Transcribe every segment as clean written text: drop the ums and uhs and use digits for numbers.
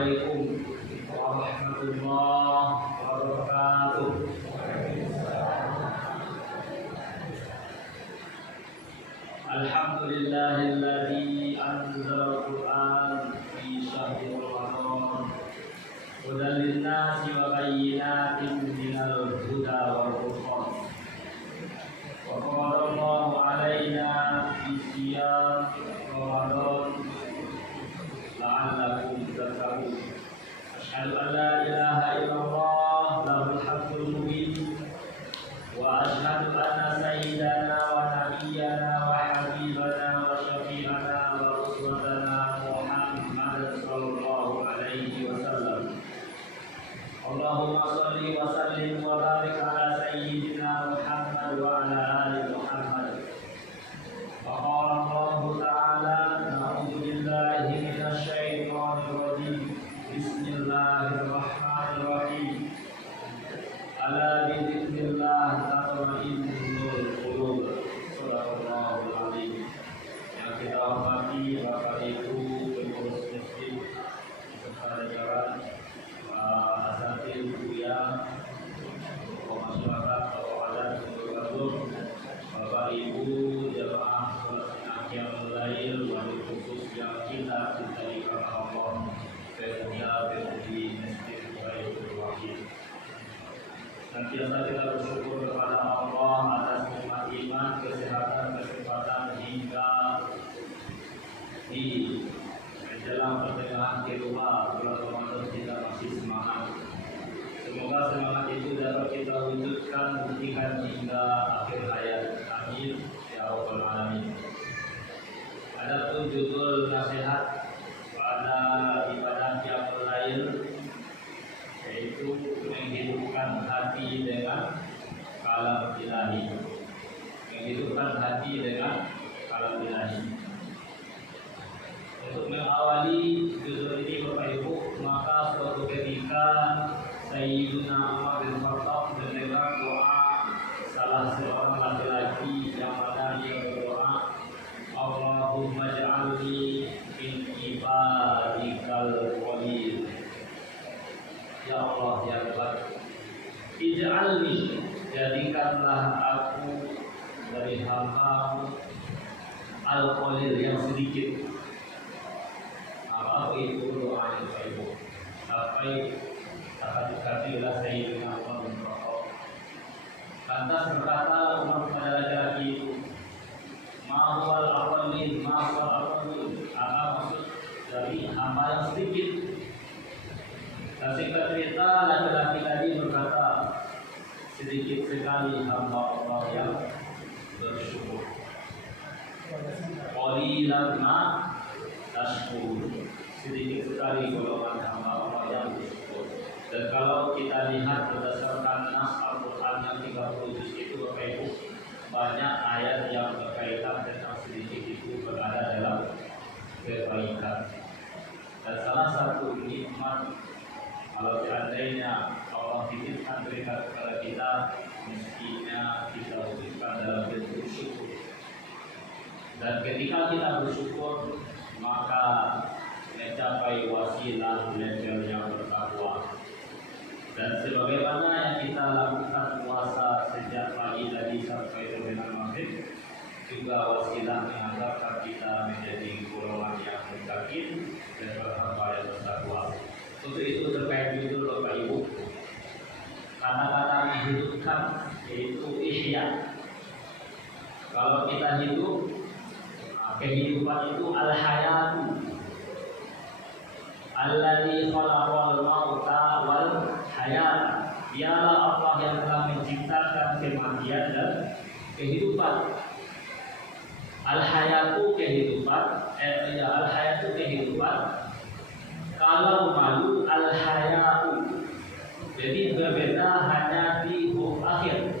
Assalamualaikum warahmatullahi wabarakatuh. Alhamdulillahilladzi anzala al-Qur'an fi syahri Ramadan hudan lin-nasi wa bayyinatin minal huda wal furqan. Wa qalallahu 'alaina fi siyam Ramadan la'allakum tattaqun. Asyhadu an la ilaha illallah lahul haqqul mubin wa asyhadu anna sayyidana wa nabiyyana wa habibana wa syafi'ana wa uswatana Muhammadan sallallahu alaihi wasallam. Allahumma shalli wa sallim wa barik ala sayyidina Muhammad wa ala ali Muhammad. Wa qala Allah ta'ala na'udzu billahi minasy syaithanir rajim. Bismillahirrahmanirrahim. Ala bidzikrillah tatma'innul qulub. Shadaqallahul azim. Yang kita hormati Bapak Ibu pengurus masjid serta jajaran asatidz kuliah, tokoh masyarakat, tokoh adat, tokoh Bapak Ibu jemaah salat qiyamul lail, wabil khusus yang kita cintai karena Allah, pemuda pemudi masjid Baitul Wahid. Senantiasa kita bersyukur kepada Allah atas nikmat iman, kesehatan, kesempatan hingga di menjelang pertengahan kedua bulan Ramadan kita masih semangat. Semoga semangat itu dapat kita wujudkan, buktikan hingga akhir hayat. Amin ya rabbal alamin. Adapun judul nasihat pada ibadah qiyamul lail yaitu menghidupkan hati dengan kalam ilahi. Menghidupkan hati dengan kalam ilahi. Untuk mengawali judul ini Bapak Ibu, maka suatu ketika Sayyiduna Umar bin Khattab mendengar doa salah seorang laki-laki yang mana dia berdoa, Allahumma ja'alni min ibadikal qalil. Ya Allah ya Rabb, ij'alni, jadikanlah aku dari hamba-Mu al-qalil, yang sedikit. Apa itu doa Bapak Ibu? Sampai kata-kata Sayyidina Umar bin Khattab. Lantas berkata Umar kepada laki-laki itu, ma huwal aqallin, ma huwal aqallin, apa maksud dari hamba yang sedikit? Dan singkat cerita, laki-laki tadi berkata, sedikit sekali hamba Allah yang bersyukur. Qalilan ma tashkur, sedikit sekali golongan hamba Allah yang bersyukur. Dan kalau kita lihat berdasarkan nas Al-Quran yang 30 juz itu Bapak Ibu, banyak ayat yang berkaitan tentang sedikit itu berada dalam kebaikan. Dan salah satu nikmat kalau seandainya Allah titipkan berikan kepada kita, mestinya kita wujudkan dalam bentuk syukur. Dan ketika kita bersyukur, maka mencapai wasilah level yang bertakwa. Dan sebagaimana yang kita lakukan puasa sejak pagi tadi sampai dengan maghrib, juga wasilah mengantarkan kita menjadi golongan yang mutakin dan berhamba yang bertakwa. Untuk itu terkait judul Bapak Ibu, kata-kata menghidupkan yaitu ihya. Kalau kita hidup, kehidupan itu al-hayatu alladzi khalaqal mauta wal hayata. Dialah Allah yang telah menciptakan kematian dan kehidupan. Al-hayatu kehidupan, al-hayatu kehidupan. Kalau malu al-hayatu. Jadi berbeda hanya di huruf akhir.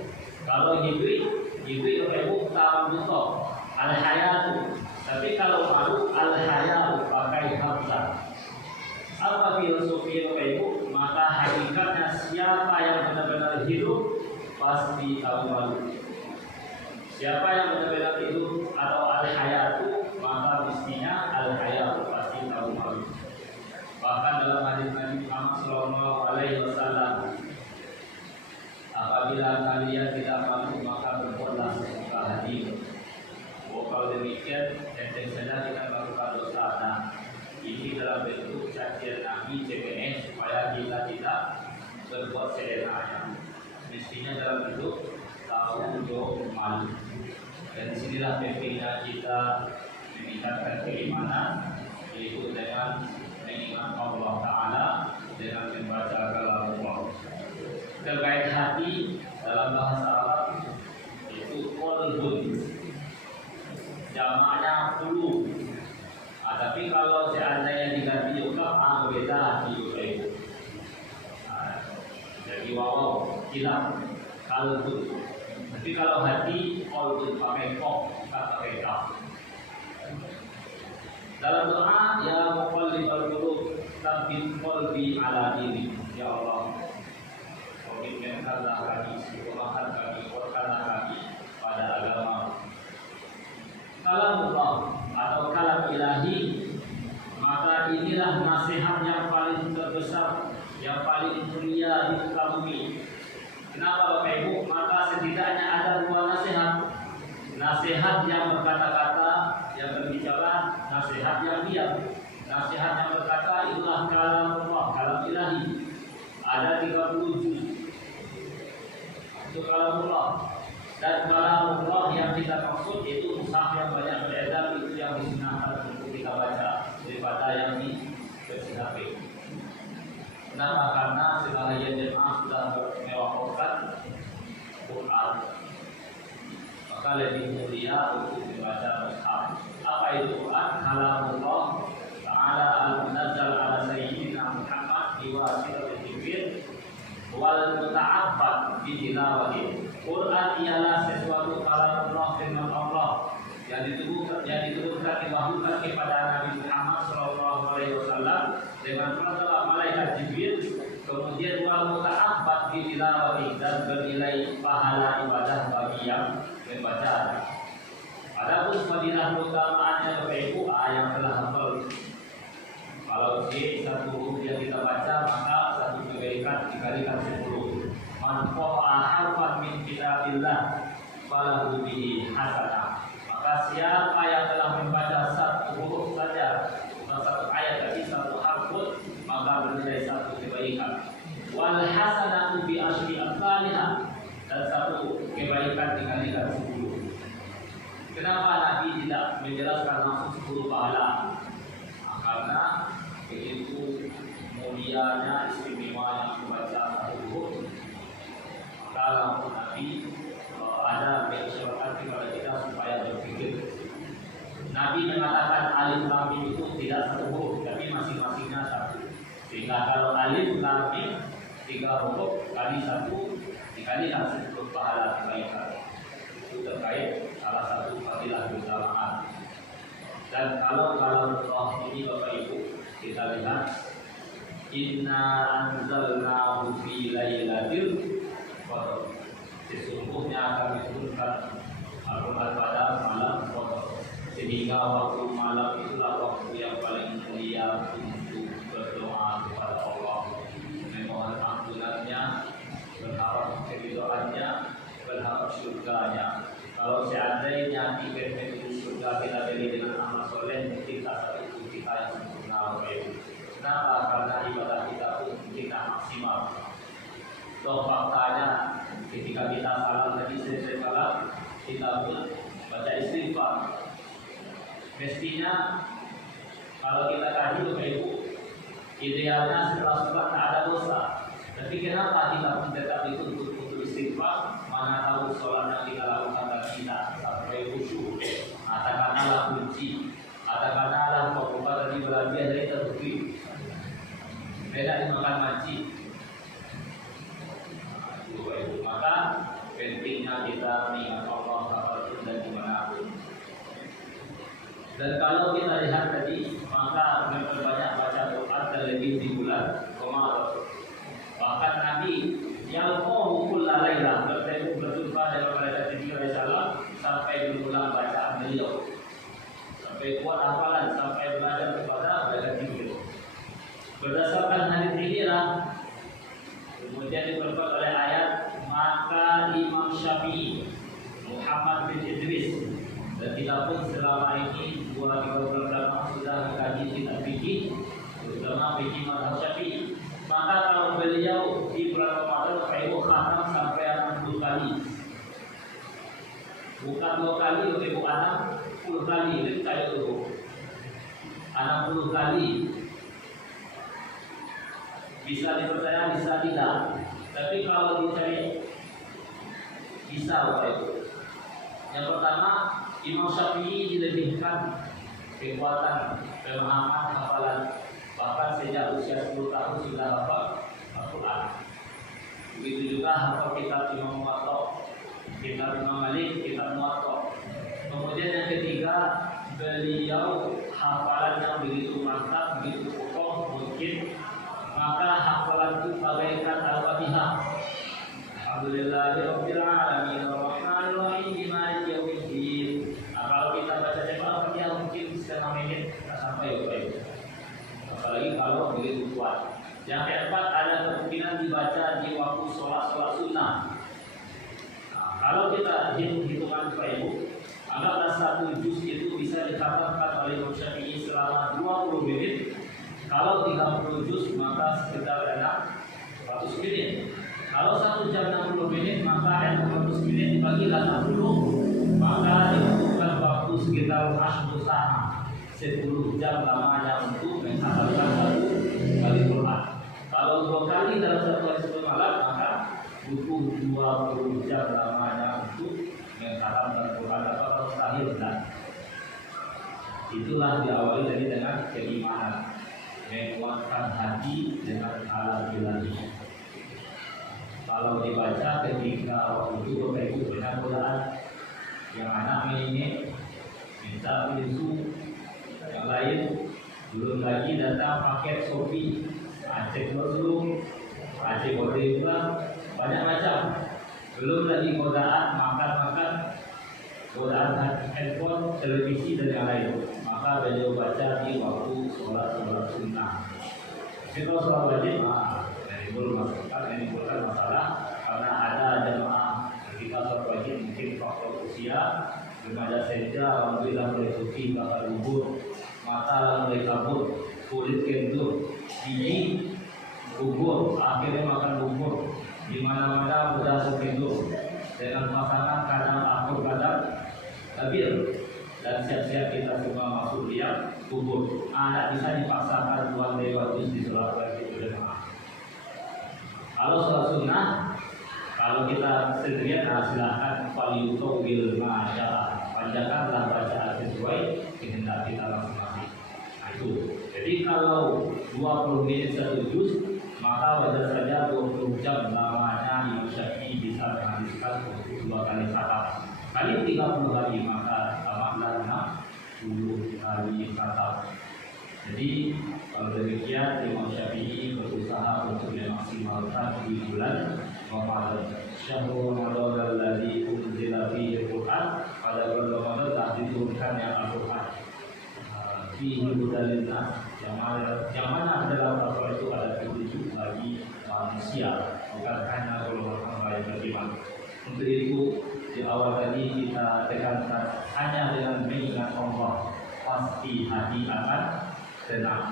Kalau hidup Bapak Ibu tambuto al-hayatu. Tapi kalau malu al-hayatu pakai hamzah. Apa filosofi Bapak Ibu? Maka hakikatnya siapa yang benar-benar hidup pasti tahu malu. Siapa yang benar-benar hidup atau al-hayatu, maka mestinya al-hayatu pasti tahu malu. Bahkan dalam hadis Nabi Muhammad Sallallahu Alaihi Wasallam, apabila kalian tidak mampu maka berbuatlah sesuka hati. Kalau demikian, ente saja kita melakukan dosa. Nah, ini dalam bentuk cacian Nabi CPN supaya kita tidak berbuat seenaknya. Mestinya dalam bentuk tahu jauh malu. Dan disinilah pentingnya kita meningkatkan keimanan, yaitu dengan mengingat Allah Ta'ala, dengan membaca kalam Allah. Terkait hati dalam bahasa Arab itu qalbun, jamaknya qulub. Tapi kalau seandainya diganti juga berbeda hati juga itu. Jadi wawaw hilang qalbun. Tapi kalau hati qalbun pakai kop, bukan pakai kaf. Dalam doa, ya muqallibal qulub, tsabbit qalbi ala dinik. Ya Allah, komitmenkanlah kami, sempurnakan kami, kuatkanlah kami pada agama. Kalamullah atau kalam ilahi, maka inilah nasihat yang paling terbesar, yang paling mulia di muka bumi. Kenapa Bapak Ibu? Maka setidaknya ada dua nasihat. Nasihat yang berkata-kata, yang berbicara, nasihat yang diam. Nasihat yang berkata itulah kalamullah, kalam ilahi. Ada 30 juz. Itu kalamullah. Dan kalamullah yang kita maksud itu mushaf yang banyak beredar, itu yang disunahkan untuk kita baca daripada yang di versi HP. Kenapa? Karena sebagian jemaah sudah mewakafkan Quran, maka lebih mulia untuk dibaca mushaf. Apa itu Quran? Kalamullah Ta'ala al-munazzal ala sayyidina Muhammad biwasitatil Jibril wal muta'abbad bi tilawati. Quran ialah sesuatu kalamullah, firman Allah yang diturunkan diwahyukan kepada Nabi Muhammad Sallallahu Alaihi Wasallam dengan perantara malaikat Jibril, kemudian wal muta'abbad bi tilawati, dan bernilai pahala ibadah bagi yang membaca. Adapun fadilah keutamaannya Bapak Ibu yang telah hafal. Kalau satu huruf yang kita baca maka satu kebaikan dikalikan 10. Man qara'a harfan min kitabillah falahu bihi hasanah. Maka siapa yang telah membaca satu huruf saja, bukan satu ayat tapi satu harf, maka bernilai satu kebaikan. Wal hasanatu bi asyri amsalihha, dan satu kebaikan dikalikan 10. Kenapa Nabi tidak menjelaskan langsung 10 pahala? Karena begitu mulianya, istimewanya membaca satu huruf. Kalau Nabi ada mengisyaratkan kepada kita supaya berpikir. Nabi mengatakan alif lam mim itu tidak satu huruf, tapi masing-masingnya satu. Sehingga kalau alif lam mim 3 huruf kali 1 dikalikan 10 pahala kebaikan. Itu terkait salah satu fadilah keutamaan. Dan kalau Allah ini Bapak Ibu kita lihat, inna anzalnahu fi lailatul qadar. Sesungguhnya kami turunkan Al-Quran pada malam Qadar. Sehingga waktu malam itulah waktu yang paling mulia untuk berdoa kepada Allah, memohon ampunannya, berharap keridhaannya, berharap surganya. Kalau seandainya tiket menuju surga kita beli dengan amal soleh, mungkin tak satu itu kita yang sempurna. Kenapa? Karena ibadah kita pun tidak maksimal. Toh faktanya ketika kita salat tadi, selesai salat kita pun baca istighfar. Mestinya kalau kita kaji Bapak Ibu, idealnya setelah salat tak ada dosa. Tapi kenapa kita pun tetap dituntut untuk istighfar? Mana tahu sholat yang kita lakukan tadi tidak sampai khusyuk, katakanlah kunci, katakanlah pokoknya tadi berlebihan dari terbukti. Beda dimakan maci. Maka pentingnya kita mengingat Allah kapanpun dan dimanapun. Dan kalau kita lihat tadi, maka memperbanyak baca Quran terlebih di bulan Ramadan. Bahkan Nabi yang mau kulla lailah berjumpa dengan malaikat Jibril alaihissalam sampai berulang bacaan beliau, sampai kuat hafalan, sampai belajar kepada malaikat Jibril. Syafi'i, Muhammad bin Idris, dan kita pun selama ini 2-3 bulan belakang sudah mengkaji kitab fikih, terutama fikih mazhab Syafi'i. Maka kalau beliau di bulan Ramadan Ibu khatam sampai 60 kali, bukan 2 kali, Ibu 60 kali, itu kayak itu 60 kali. Bisa dipercaya, bisa tidak. Tapi kalau dicari bisa Bapak Ibu. Yang pertama, Imam Syafi'i dilebihkan kekuatan pemahaman hafalan, bahkan sejak usia 10 tahun sudah hafal Al-Quran. Begitu juga hafal kitab Imam Muwatta, kitab Imam Malik, kitab Muwatta. Kemudian yang ketiga, beliau hafalannya begitu mantap, begitu kokoh, mungkin maka hafalan itu bagaikan Al-Fatihah. Alhamdulillahirabbil alamin arrahmanir rahim maliki yaumiddin. Nah, kalau kita baca Al-Fatihah mungkin setengah menit tidak sampai baik. Apalagi kalau begitu kuat. Yang keempat, ada kemungkinan dibaca di waktu sholat sunnah. Nah, kalau kita hitung-hitungan Bapak Ibu, anggaplah 1 juz itu bisa dikhatamkan oleh Imam Syafi'i selama 20 menit. Kalau 30 juz maka sekitar 100 menit. Kalau 1 jam 60 menit maka 100 menit dibagi 80, maka dibutuhkan waktu sekitar 10 saat, 10 jam lamanya untuk menghafalkan 1 kali Quran. Kalau 2 kali dalam 1 hari 1 malam maka butuh 20 jam lamanya untuk menghafalkan Quran. Apakah mustahil? Tidak. Itulah diawali tadi dengan keimanan, menguatkan hati dengan ala ilahi. Kalau dibaca ketika waktu itu Bapak Ibu dengan godaan yang anak ini minta pinsu, yang lain belum lagi datang paket Shopee, Aceh Muslim, Aceh Kodebla, banyak macam. Belum lagi godaan makan-makan, godaan handphone, televisi dan yang lain. Maka beliau baca di waktu sholat sunnah. Jadi kalau sholat wajib, menimbulkan masalah karena ada jemaah ketika sholat wajib mungkin faktor usia, remaja senja, alhamdulillah mulai suci, bakal gugur, mata mulai kabur, kulit kendur, gigi gugur, akhirnya makan gugur, di mana-mana mudah sekendur, dengan pasangan kadang akur kadang labil. Dan siap-siap kita semua masuk liang kubur. Tidak bisa dipaksakan buat lewat juz di sholat wajib berjamaah. Kalau sholat sunnah, kalau kita sendirian, silahkan falyutawwil ma syaa. Panjangkanlah bacaan sesuai kehendak kita masing-masing. Nah itu. Jadi kalau 20 menit 1 juz, maka wajar saja 20 jam lamanya Imam Syafi'i bisa menghabiskan untuk 2 kali khatam. Kali 30 hari maka tamatlah 60 kali khatam. Jadi kalau demikian Imam Syafi'i berusaha untuk memaksimalkan di bulan Ramadan. Syahrul Ramadan alladzi unzila fihi al-Qur'an. Pada bulan Ramadan telah diturunkannya Al-Qur'an. Fihi hudan linnas. Yang mana dalam Al-Qur'an itu ada petunjuk bagi manusia, bukan hanya golongan hamba yang beriman. Untuk itu di awal tadi kita tekankan hanya dengan mengingat Allah pasti hati akan tenang.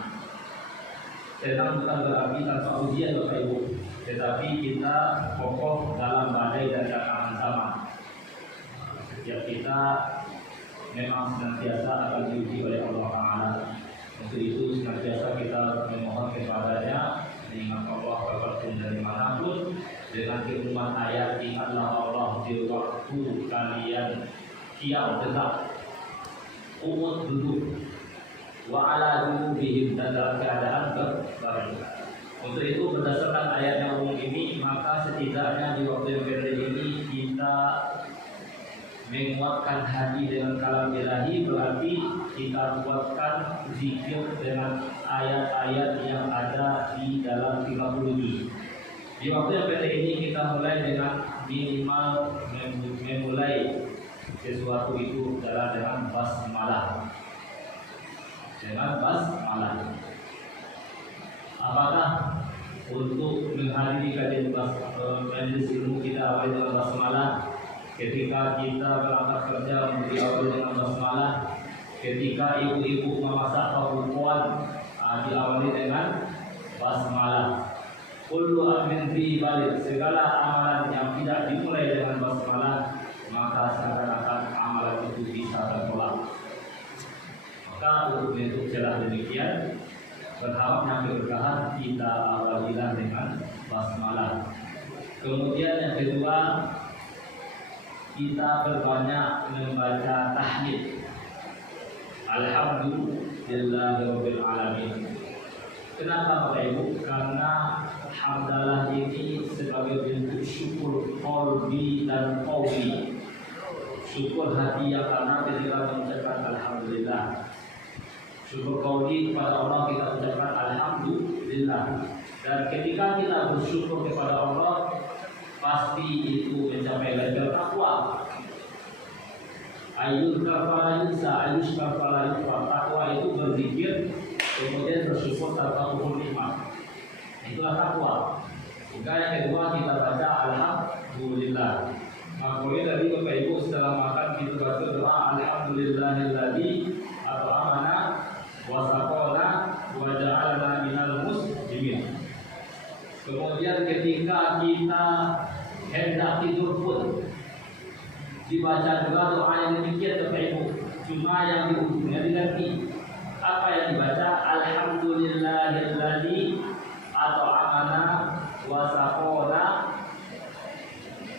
Tenang bukan berarti tanpa ujian Bapak Ibu, tetapi kita kokoh dalam badai dan tantangan zaman. Setiap kita memang senantiasa akan diuji oleh Allah Taala. Untuk itu senantiasa kita memohon kepadanya, mengingat Allah kapanpun dari manapun. Dengan firman ayat, ingatlah Allah di waktu kalian kiam tegak, umut duduk, wa ala junubihim, dan dalam keadaan berbaring. Untuk itu berdasarkan ayat yang umum ini, maka setidaknya di waktu yang pendek ini kita menguatkan hati dengan kalam ilahi, berarti kita kuatkan zikir dengan ayat-ayat yang ada di dalam 30 juz. Di waktu yang pendek ini kita mulai dengan minimal memulai sesuatu itu adalah dengan basmalah. Dengan basmalah. Apakah untuk menghadiri kajian majelis ilmu kita awali dengan basmalah? ketika kita berangkat kerja diawali dengan basmalah, ketika ibu-ibu memasak pembukuan diawali dengan basmalah. Kullu amrin fi balik, segala amalan yang tidak dimulai dengan basmalah maka seakan-akan amalan itu bisa tertolak. Maka untuk celah demikian, berharapnya keberkahan kita awalilah dengan basmalah. Kemudian yang kedua, kita berbanyak membaca tahmid. Alhamdulillahirabbil alamin. Kenapa Bapak Ibu? Karena hamdalah ini sebagai bentuk syukur qalbi dan qauli. Syukur hati yang karena ketika mengucapkan alhamdulillah. Syukur qauli kepada Allah kita ucapkan alhamdulillah. Dan ketika kita bersyukur kepada Allah, pasti itu mencapai level takwa. Ayul kafala yunsa, ayush kafala yunsa. Takwa itu berzikir, kemudian bersyukur tanpa umur nikmat. Itulah takwa. Juga yang kedua kita baca alhamdulillah. Makanya tadi Bapak Ibu setelah makan kita baca doa alhamdulillahilladzi at'amana wa saqana wa ja'alna minal muslimin. Kemudian ketika kita hendak tidur pun dibaca juga doa yang demikian Bapak Ibu. Cuma yang di ujungnya diganti. Apa yang dibaca? Alhamdulillahilladzi at'amana wa saqana.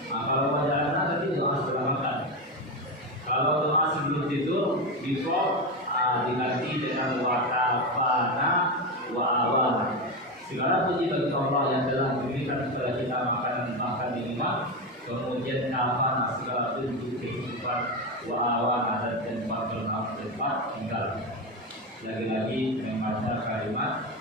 Kalau baca tadi doa setelah makan. Kalau doa sebelum tidur before diganti dengan wa kafana wa awana. Segala puji bagi Allah yang telah memberikan kepada kita makan nikmat, kemudian kafana segala bentuk kehidupan, wa awana dan tempat bernaung, tempat tinggal. Lagi-lagi membaca kalimat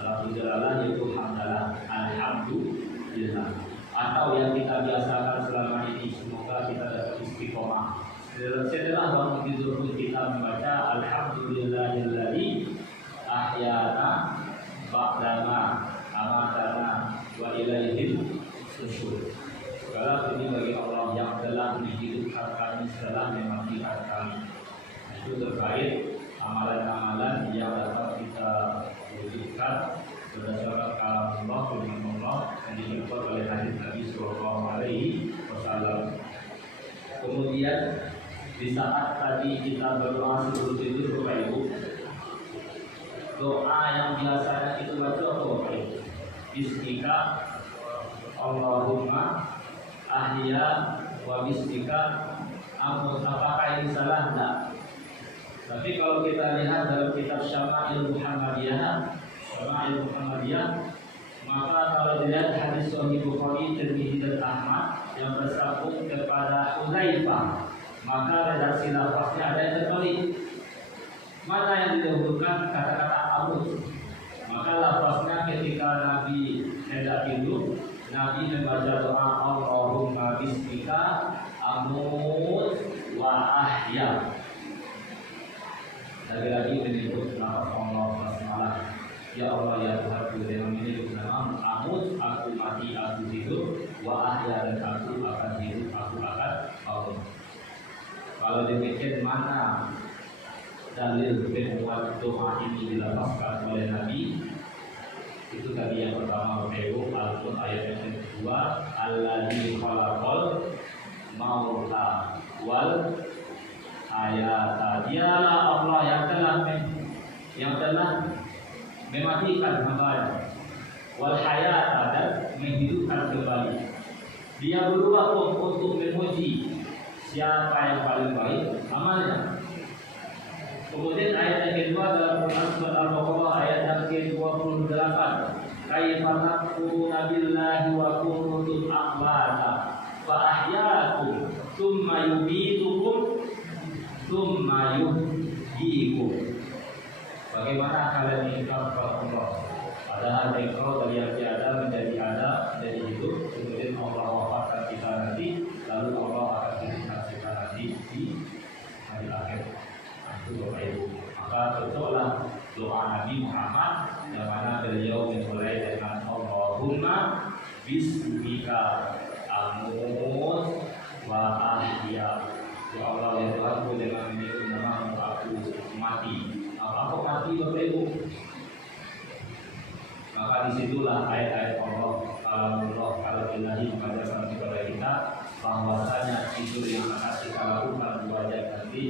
lafaz jalalah yaitu hamdalah, alhamdulillah. Atau yang kita biasakan selama ini, semoga kita dapat istiqomah. Setelah bangun tidur pun kita membaca alhamdulillahilladzi ahyana ba'dama amatana wa ilaihil nusyur. Segala puji bagi Allah yang telah menghidupkan kami setelah mematikan kami. Itu terkait amalan-amalan yang dapat kita wujudkan berdasarkan kalam Allah, firman Allah yang dibuat oleh hadis Nabi Sallallahu Alaihi Wasallam. Kemudian di saat tadi kita berdoa sebelum tidur Bapak Ibu, doa yang biasanya itu baca apa Bapak Ibu? Bismika Allahumma ahya wa bismika amut. Apakah ini salah? Tidak. Tapi kalau kita lihat dalam kitab Syama'il Muhammadiyah, maka kalau dilihat hadis Sahih Bukhari, Tirmidzi dan Ahmad yang bersambung kepada Hudzaifah, maka redaksi lafaznya ada yang terbalik. Mana yang didahulukan kata-kata amut? Maka lafaznya ketika Nabi hendak tidur, Nabi membaca doa Allahumma bismika amut wa ahya. Lagi-lagi menyebut nama Allah basmalah. Ya Allah ya Tuhanku, dengan menyebut nama amut, aku mati, aku hidup, wa ahya, dan aku akan hidup, aku akan bangun. Kalau demikian, mana dalil penguat doa ini dilafazkan oleh Nabi? Itu tadi yang pertama, Al-Qur'an ayat yang kedua, alladzi khalaqal mauta wal hayata. Dialah Allah yang telah mematikan hamba-Nya, wal hayata, dan menghidupkan kembali. Dia berdua untuk memuji siapa yang paling baik amalnya. Kemudian ayat yang kedua dalam Quran surat Al-Baqarah ayat yang ke-28, kaifa takfuruna billahi wa kuntum amwata fa ahyaakum tsumma yumitukum tsumma yuhyikum. Bagaimana kalian ingkar kepada Allah? Padahal engkau dari yang tiada menjadi ada, menjadi hidup, kemudian Allah wafatkan kita nanti, lalu Allah akan hidupkan kita nanti di hari akhir. Itu Bapak Ibu. Maka cocoklah doa Nabi Muhammad yang mana beliau memulai dengan Allahumma bismika amut wa situlah ayat-ayat Allah, kalam ilahi mengajarkan kepada kita bahwasanya tidur yang akan kita lakukan 2 jam nanti,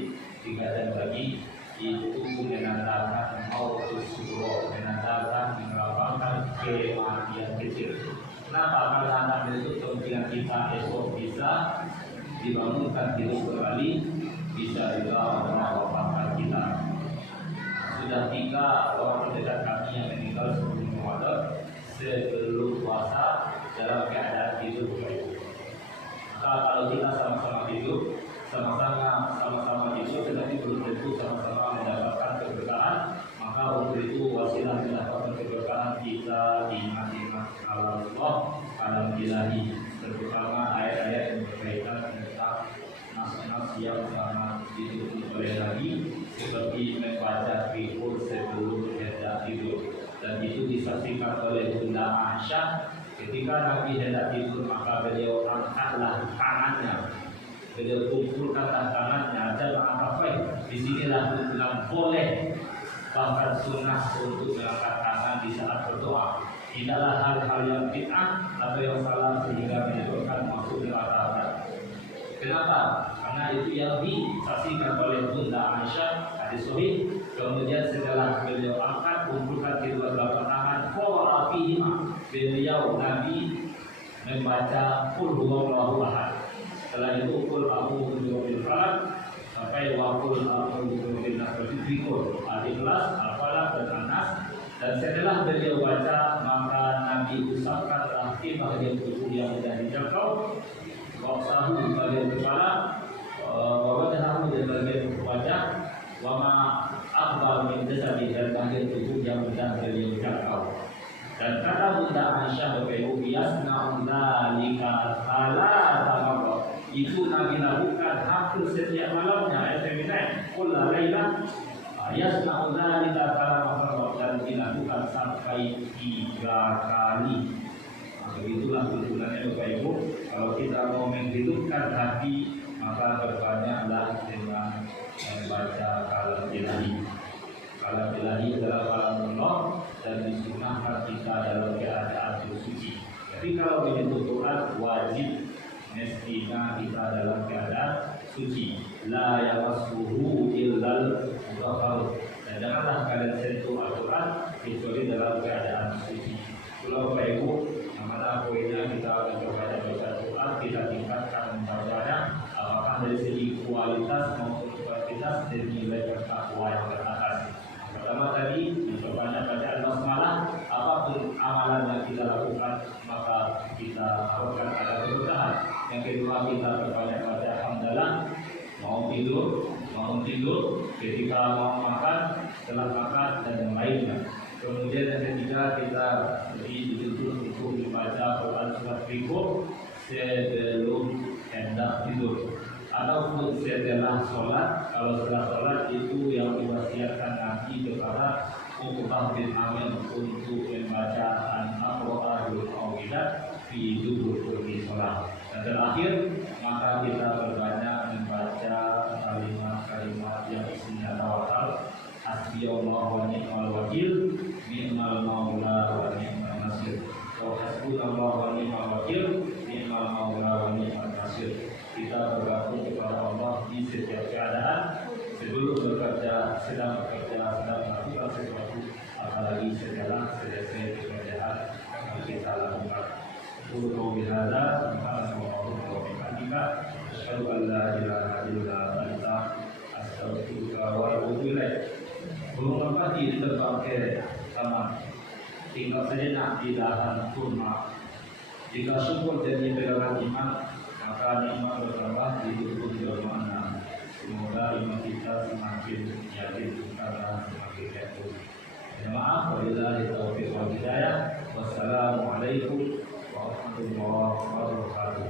3 jam lagi, itu menandakan mautus sugro, menandakan melambangkan kematian kecil. Kenapa? Karena anak itu kepentingan kita esok bisa dibangunkan hidup kembali, bisa juga mewafatkan kita. Sudah 3 orang terdekat kami yang meninggal sebelum Ramadan, sebelum puasa dalam keadaan tidur baik. Maka kalau kita sama-sama tidur, sama-sama tidur, tetapi belum tentu sama-sama mendapatkan keberkahan, maka untuk itu wasilah mendapatkan keberkahan kita ingat-ingat Allah, alam ilahi, terutama ayat-ayat yang berkaitan tentang nas-nas yang sangat ditutup oleh Nabi, seperti membaca fiqh sebelum hendak tidur. Dan itu disaksikan oleh Bunda Aisyah ketika Nabi hendak tidur, maka beliau angkatlah tangannya, beliau kumpulkanlah tangannya dan mengangkat. Disinilah bilang boleh, bahkan sunnah untuk mengangkat tangan di saat berdoa. Tidaklah hal-hal yang bid'ah atau yang salah sehingga menyebabkan masuk neraka. Kenapa? Karena itu yang disaksikan oleh Bunda Aisyah, hadis sahih. Kemudian setelah beliau angkat, kumpulkan kedua telapak tangan, qara'a fihima, beliau Nabi membaca qul huwallahu ahad. Setelah itu qul a'udzu birabbil falaq sampai wa qul a'udzu birabbin nas, Al-Ikhlas, Al-Falaq dan An-Nas. Dan setelah beliau baca, maka Nabi usapkanlah di bagian tubuh yang sudah dijangkau, waksahu di bagian kepala, wajhahu di bagian wajah, wama akbar min jasadi, dan bagian tubuh yang sudah beliau jangkau. Dan kata Bunda Aisyah berkaitan yasna'u dzalika salatah marrat, itu Nabi lakukan hampir setiap malamnya, ayat 9 qul laila yasna'u dzalika salatah marrat, dan dilakukan sampai 3 kali. Begitulah tujuannya Bapak Ibu. Kalau kita mau menghidupkan hati, maka berbanyaklah dengan membaca kalam ilahi. Kalam ilahi adalah kalam Allah dan disunahkan kita dalam keadaan bersuci. Tapi kalau menyentuh Quran wajib mestinya kita dalam keadaan suci. La yamassuhu illal mutahharun. Dan janganlah kalian sentuh Al-Quran kecuali dalam keadaan suci. Kalau Bapak Ibu, mana poinnya kita memperbanyak baca Quran, kita tingkatkan membacanya, apakah dari segi kualitas maupun kuantitas dan nilai bertakwa yang teratas. Pertama tadi memperbanyak bacaan basmalah, apapun amalan yang kita lakukan maka kita harapkan ada keberkahan. Yang kedua, kita perbanyak baca hamdalah, mau tidur, ketika mau makan, setelah makan dan yang lainnya. Kemudian yang ketiga, kita dituntut untuk membaca Quran surat fiqh sebelum hendak tidur ataupun setelah sholat. Kalau setelah sholat itu yang diwasiatkan Nabi kepada Uqbah bin Amir untuk membaca Al-Qur'anul Awilat fi dubur kulli sholat. Dan terakhir, maka kita berbanyak membaca kalimat-kalimat yang isinya tawakal, hasbiyallahu wa ni'mal wakil, ni'mal maula wa ni'mal nasir. Hasbunallahu wa ni'mal wakil, ni'mal maula wa ni'mal nasir. Kita bergantung kepada Allah di setiap keadaan, sebelum bekerja, sedang bekerja, sedang melakukan sesuatu, apalagi setelah selesai pekerjaan yang kita lakukan. Qul bihadza subhanallahi wa bihamdihi, asyhadu an la ilaha illa anta, astaghfiruka wa atubu ilaik. Belum dapat diterbang ke taman, tinggal sejenak di lahan kurma. Jika syukur jadi pegangan iman, maka nikmat bertambah di tubuh bermakna. Semoga iman kita semakin yakin karena semakin yakin. Maaf, wabillahi taufiq wal hidayah. Wassalamualaikum warahmatullahi wabarakatuh.